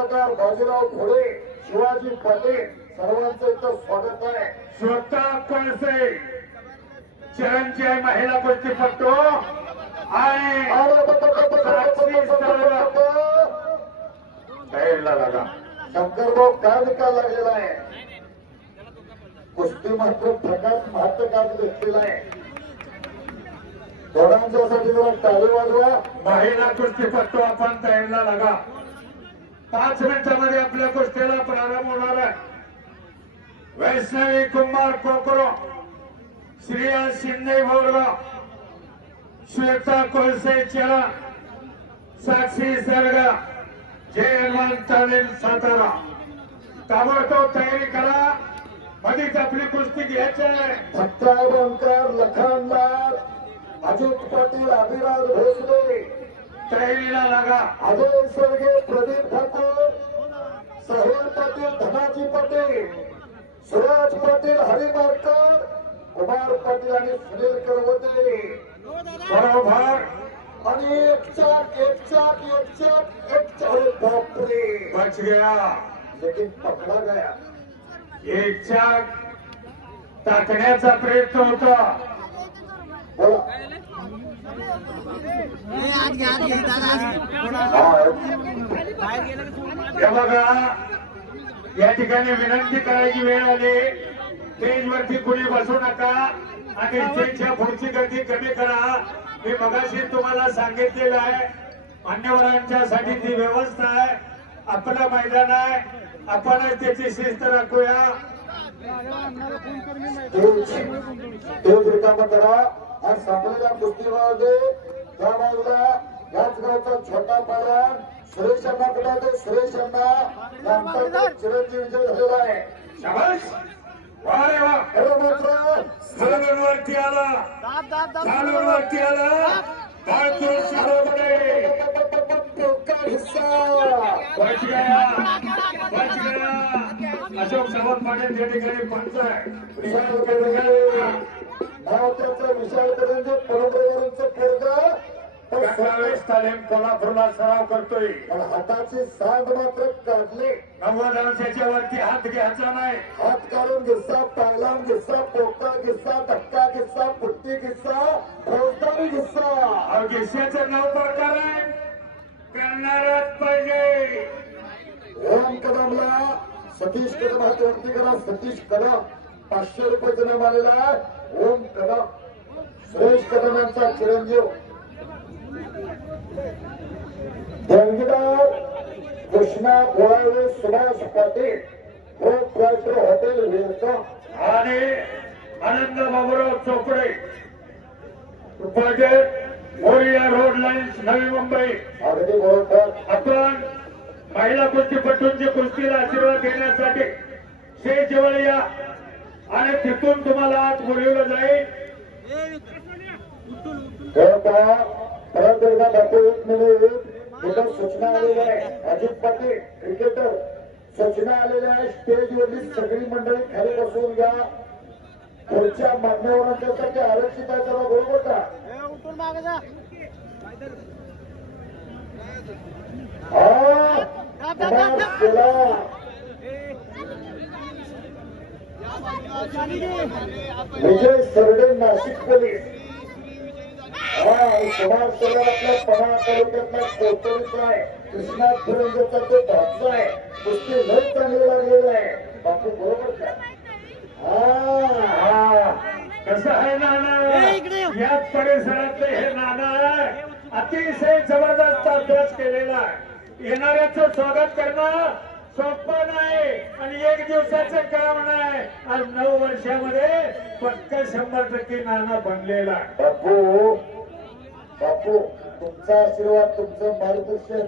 पत्रकार बाजीराव घोडे, शिवाजी पाटील सर्वांचं इथं स्वागत आहे. स्वतः कळसे चिरंजीव महिला कुस्तीपटू आणि तयारीला लागा. शंकरभाऊ काय निकाल लागलेला आहे. कुस्ती मात्र प्रकाश महात्कात घेतलेला आहे. दोघांच्यासाठी जरा टाळी वाजवा. महिला कुस्तीपटू आपण तयारीला लागा. 5 मिनिटांमध्ये आपल्या कुस्तीला प्रारंभ होणार आहे. वैष्णवी कुमार कोकरो, श्रिया शिंदे बोरगाव, श्वेता कोळसे चेला, साक्षी सरगा, जय हनुमान तालीम सातारा. ताबडतोब तयारी करा. मध्येच आपली कुस्ती घ्यायची आहे. भट्टाळ बंकर, लखनलाल, अजित पाटील, अभिराज भोसले तयारीला लागा. अजय सरगे, प्रदीप ठाकूर, साहिल पाटील, धनाजी पाटील, सुराज पाटील, हरी मारकर, कुमार पाटील आणि सुनील करवते बरोबर. आणि एक चाक बापरे बच गया, लेकिन पकडा गया. एक चाक टाकण्याचा प्रयत्न होता. बोला हे बघा, या ठिकाणी विनंती करायची वेळ आली. स्टेजवरती कुणी बसू नका आणि स्टेजच्या पुढची गर्दी कमी करा. मी मगाशी तुम्हाला सांगितलेलं आहे. मान्यवरांच्यासाठी ती व्यवस्था आहे. आपलं मैदान आहे, आपणच त्याची शिस्त राखूया. तेज रिकामा करा आणि संपलेल्या कुस्तीमध्ये त्या बाजूला याच गावचा छोटा पायलवान सुरेश अण्णा कुठे सुरेश अण्णा यांचा चिरंजीव विजय झालेला आहे. शाबास. वा रे वा. मात्र चालूवरती आला, चालूवरती आला. धाडतूर शिरोकडे हिस्सा बच गया, बच गया. अशोक सावंत पाटील त्या ठिकाणी पंच आहे. नाव त्याचं विशाल करंजे परंपरेवरचं पोरग गंगावेश तालीम कोल्हापूरला सराव करतोय. पण हाताची सांग मात्र काढली. 90 अंशाच्या वरती हात घ्यायचा नाही. हात काढून गिस्सा, पायलाम गिस्सा, पोका गिस्सा, धक्का गिस्सा, पुट्टी गिस्सा, फौजदारी गिस्सा. गिस्स्याचं नाव प्रकार आहे. करणारच पाहिजे. ओम कदमला सतीश कदम हात वरती करा. सतीश कदम 500 रुपये नाम आलेला आहे. ओम कदम, सुरेश कदम यांचा चिरंजीव. देणगीदार Krishna Golawe, Subhash Patil, proprietor hotel welcome आणि आनंद बाबूराव चोपडे, उपगेट मोरिया रोड लाईन्स, नवी मुंबई. अगदी बरोबर. आपण महिला कुस्तीपटूंची कुस्तीला आशीर्वाद देण्यासाठी स्टेजवर या आणि तिथून तुम्हाला आत बोलवलं जाईल. परत एकदा बापू 1 मिनिट इथं सूचना आलेल्या आहे. अजित पाटील क्रिकेटर सूचना आलेल्या आहे. स्टेजवरली सगळी मंडळी खाली बसवून घ्या. पुढच्या मान्यवरांच्यासाठी आरक्षित आहे. त्याला बरोबर का विजय सरडे, नाशिक पोलीस. कुमार सरकार आपल्या पणा तालुक्यातला कोतरीचा आहे. कृष्णा धुरंजचा तो भागचा आहे. कुस्ती लय चांगली लागलेला आहे. बापू बरोबर का? कसं आहे नाना, याच परिसरातले हे नाना अतिशय जबरदस्त अभ्यास केलेला आहे. येणाऱ्याचं स्वागत करणं सोपं नाही आणि 1 दिवसाचं काम नाही. आज 9 वर्षामध्ये पक्का 100% नाना बनलेला आहे. बापू तुमचा आशीर्वाद, तुमचं मार्गदर्शन